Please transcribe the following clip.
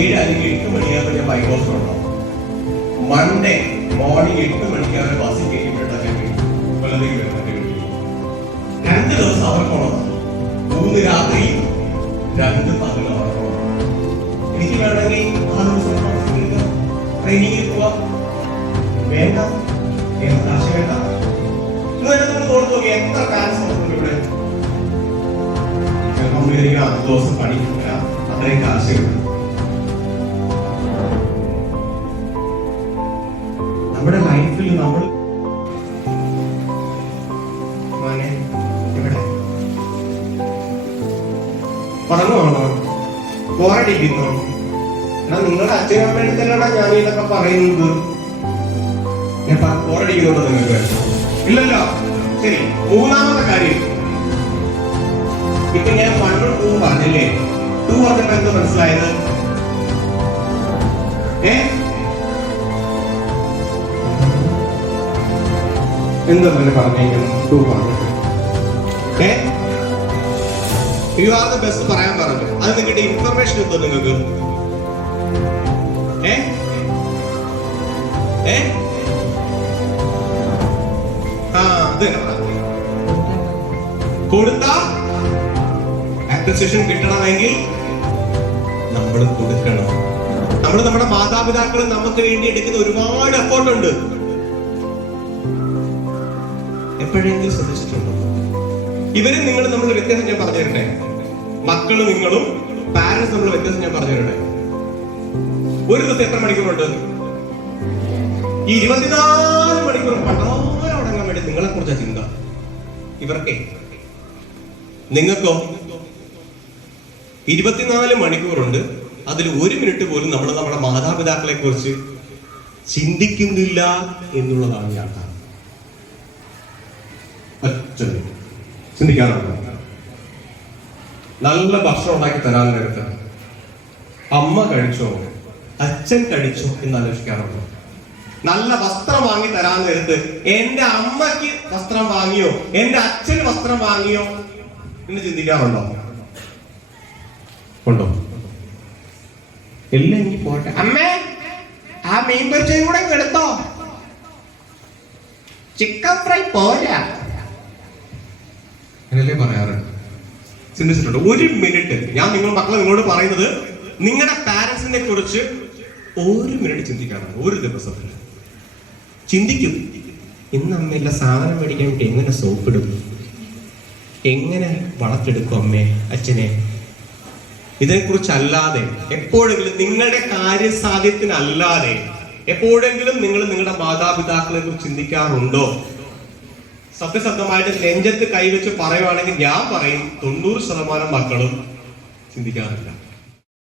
7 അല്ലെങ്കിൽ 8 മണിയാകുമ്പോൾ ഞാൻ ബൈക്കോസ് ഉണ്ടാവും. മൺഡേ മോർണിംഗ് 8 മണിക്ക് അവരെ ബസ്സിൽ കയറ്റിപ്പെട്ടാക്കാൻ വേണ്ടി കൊല്ലത്തേക്ക് വരുന്നതിന് വേണ്ടി 2 ദിവസം അവർക്കുള്ളതാണ്. 3 രാത്രി 2 പകൽ അവർക്കുള്ളത്. എനിക്ക് വേണമെങ്കിൽ ആ ദിവസം ട്രെയിനിങ്ങിൽ പോവാം. വേണ്ട, കാശ് വേണ്ട. നമ്മൾ തോർത്തു നോക്കി എത്ര കാശ് നോക്കുന്നു ഇവിടെ. ചിലപ്പോൾ വിചാരിക്കാം 10 ദിവസം പണിക്കില്ല, അത്രയും കാശ് കിട്ടും. നമ്മുടെ ലൈഫിൽ നമ്മൾ പറഞ്ഞോളോ പോരടിക്കുന്നു. എന്നാ നിങ്ങളുടെ അച്ഛനമ്മയുടെ തന്നെയാണ് ഞാൻ ഇതൊക്കെ പറയുന്നത്. ഞാൻ പോരടിക്കുന്നുണ്ടോ നിങ്ങൾക്ക്? ഇല്ലല്ലോ. ശരി, 3ാമത്തെ കാര്യം, ഇപ്പൊ ഞാൻ 1 2 പറഞ്ഞില്ലേ? 2 പറഞ്ഞപ്പോ എന്ത് മനസ്സിലായത്? എന്താ പറഞ്ഞേക്കുന്നു? 2 പറഞ്ഞിട്ട് യു ആർ ദ ബെസ്റ്റ് പറയാൻ പറഞ്ഞു. അത് നിങ്ങളുടെ ഇൻഫർമേഷൻ എന്തോ നിങ്ങൾക്ക്? കൊടുത്ത അപ്രിസിയേഷൻ കിട്ടണമെങ്കിൽ നമ്മൾ കൊടുക്കണം. നമ്മൾ നമ്മുടെ മാതാപിതാക്കൾ നമുക്ക് വേണ്ടി എടുക്കുന്ന ഒരുപാട് എഫോർട്ട് ഉണ്ട്. എപ്പോഴെങ്കിലും ശ്രദ്ധിച്ചിട്ടുണ്ടോ? ഇവരും നിങ്ങളും നമ്മൾ വ്യത്യാസം ഞാൻ പറഞ്ഞു തരട്ടെ. മക്കളും നിങ്ങളും പാരന്റ്സ് നമ്മൾ വ്യത്യാസം ഞാൻ പറഞ്ഞു തരട്ടെ. ഒരു ദിവസം എത്ര മണിക്കൂറുണ്ട്? 24 മണിക്കൂർ പണ്ടാരം അടങ്ങാൻ വേണ്ടി നിങ്ങളെ കുറിച്ച ചിന്ത. ഇവർക്കേ നിങ്ങൾക്കോ 24 മണിക്കൂറുണ്ട്. അതിൽ 1 മിനിറ്റ് പോലും നമ്മൾ നമ്മുടെ മാതാപിതാക്കളെ കുറിച്ച് ചിന്തിക്കുന്നില്ല എന്നുള്ളതാണ് യാഥാർത്ഥ്യം. ചിന്തിക്കാറുണ്ടോ? നല്ല ഭക്ഷണം ഉണ്ടാക്കി തരാൻ നേരത്ത് അമ്മ കഴിച്ചോ അച്ഛൻ കഴിച്ചോ എന്ന് ആലോചിക്കാറുണ്ടോ? നല്ല വസ്ത്രം വാങ്ങി തരാൻ നേരത്ത് എന്റെ അമ്മയ്ക്ക് വസ്ത്രം വാങ്ങിയോ എന്റെ അച്ഛന് വസ്ത്രം വാങ്ങിയോ എന്ന് ചിന്തിക്കാറുണ്ടോ? ഉണ്ടോ? എല്ലാം എനിക്ക് പോട്ടെ, അമ്മേ ആ മീൻ പൊരിച്ചതും കൂടെ എടുത്തോ, ചിക്കൻ ഫ്രൈ പോരാ, അങ്ങനല്ലേ പറയാറുണ്ട്. ചിന്തിച്ചിട്ടുണ്ട്? 1 മിനിറ്റ് ഞാൻ മക്കളെ നിങ്ങളോട് പറയുന്നത്, നിങ്ങളുടെ പാരന്റ്സിനെ കുറിച്ച് 1 മിനിറ്റ് ചിന്തിക്കാറുണ്ട്. ഒരു ദിവസത്തിൽ ചിന്തിക്കും. ഇന്ന് അമ്മയില്ല സാധനം മേടിക്കാൻ വേണ്ടി എങ്ങനെ സോപ്പിടും, എങ്ങനെ വളർത്തെടുക്കും അമ്മേ അച്ഛനെ. ഇതിനെക്കുറിച്ചല്ലാതെ എപ്പോഴെങ്കിലും നിങ്ങളുടെ കാര്യസാധ്യത്തിനല്ലാതെ എപ്പോഴെങ്കിലും നിങ്ങൾ നിങ്ങളുടെ മാതാപിതാക്കളെ കുറിച്ച് ചിന്തിക്കാറുണ്ടോ? സത്യസന്ധമായിട്ട് നെഞ്ചത്ത് കൈവച്ച് പറയുവാണെങ്കിൽ ഞാൻ പറയും 90% മക്കളും ചിന്തിക്കാറില്ല.